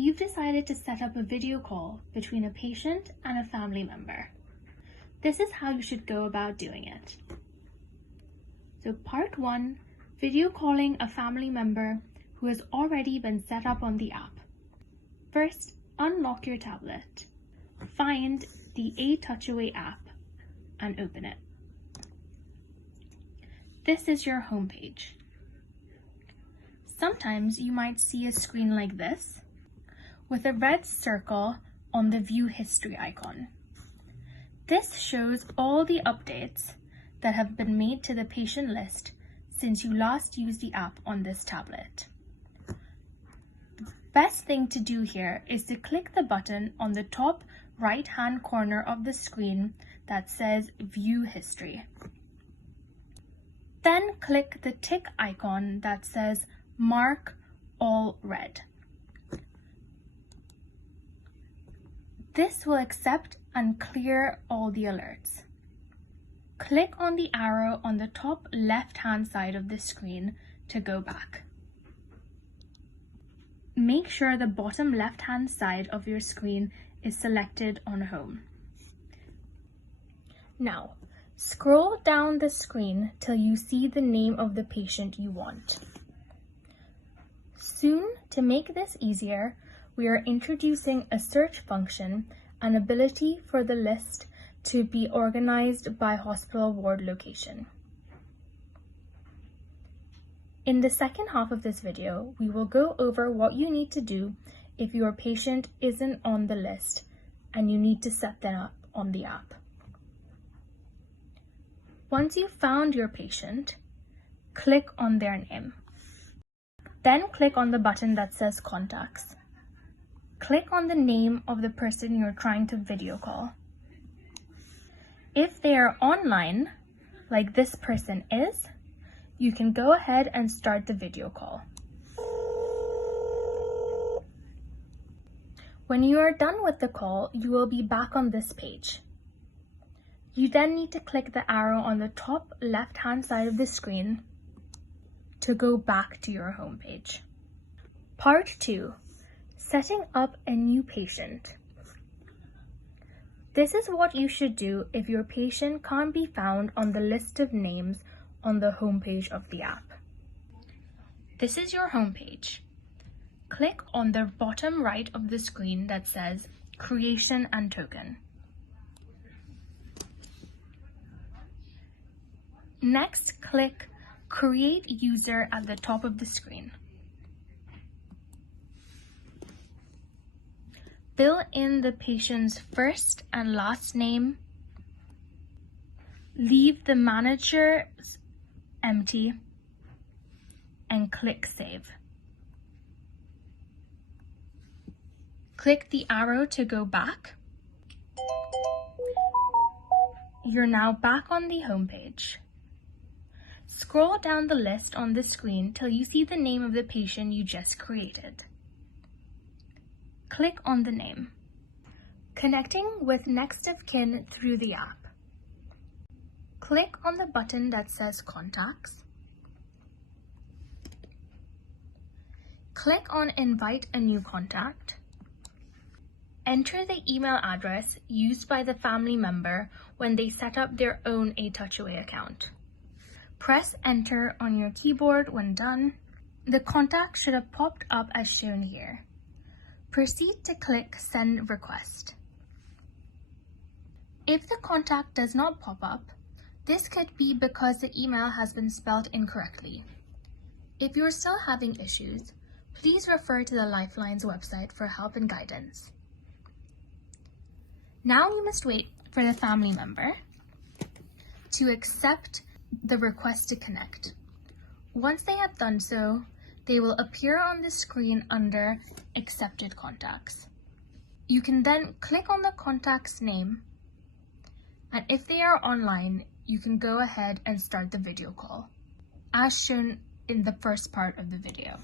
you've decided to set up a video call between a patient and a family member. This is how you should go about doing it. So part 1, video calling a family member who has already been set up on the app. First, unlock your tablet. Find the aTouchAway app and open it. This is your homepage. Sometimes you might see a screen like this with a red circle on the View History icon. This shows all the updates that have been made to the patient list since you last used the app on this tablet. The best thing to do here is to click the button on the top right-hand corner of the screen that says View History. Then click the tick icon that says Mark All Red. This will accept and clear all the alerts. Click on the arrow on the top left-hand side of the screen to go back. Make sure the bottom left-hand side of your screen is selected on Home. Now, scroll down the screen till you see the name of the patient you want. Soon, to make this easier, we are introducing a search function and ability for the list to be organized by hospital ward location. In the second half of this video, we will go over what you need to do if your patient isn't on the list and you need to set them up on the app. Once you've found your patient, click on their name. Then click on the button that says Contacts. Click on the name of the person you're trying to video call. If they are online, like this person is, you can go ahead and start the video call. When you are done with the call, you will be back on this page. You then need to click the arrow on the top left-hand side of the screen to go back to your home page. Part 2. Setting up a new patient. This is what you should do if your patient can't be found on the list of names on the homepage of the app. This is your homepage. Click on the bottom right of the screen that says Creation and Token. Next, click Create User at the top of the screen. Fill in the patient's first and last name. Leave the manager empty and click Save. Click the arrow to go back. You're now back on the home page. Scroll down the list on the screen till you see the name of the patient you just created. Click on the name. Connecting with next of kin through the app. Click on the button that says Contacts. Click on Invite a new contact. Enter the email address used by the family member when they set up their own aTouchAway account. Press Enter on your keyboard when done. The contact should have popped up as shown here. Proceed to click Send Request. If the contact does not pop up, this could be because the email has been spelled incorrectly. If you're still having issues, please refer to the Lifeline's website for help and guidance. Now you must wait for the family member to accept the request to connect. Once they have done so, they will appear on the screen under Accepted Contacts. You can then click on the contact's name, and if they are online, you can go ahead and start the video call, as shown in the first part of the video.